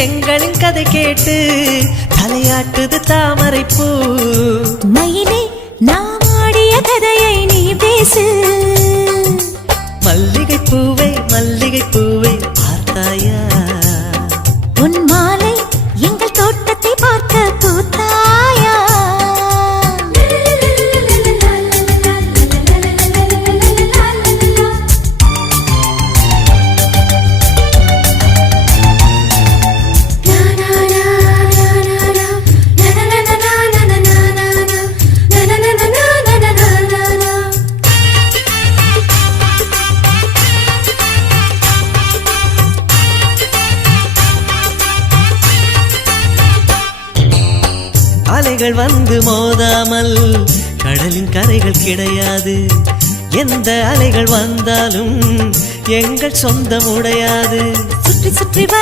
எங்களின் கதை கேட்டு தலையாட்டுது தாமரை பூ. மயிலே நாம் ஆடிய கதையை நீ பேசு. மல்லிகை பூவே மல்லிகை பூவே பார்த்தாயா, உன் மாலை எங்கள் தோட்டத்தை பார்க்க பூத்தாயா. அலைகள் வந்து மோதாமல் கடலின் கரைகள் கிடையாது. எந்த அலைகள் வந்தாலும் எங்கள் சொந்தம் உடையாது. சுற்றி சுற்றி வர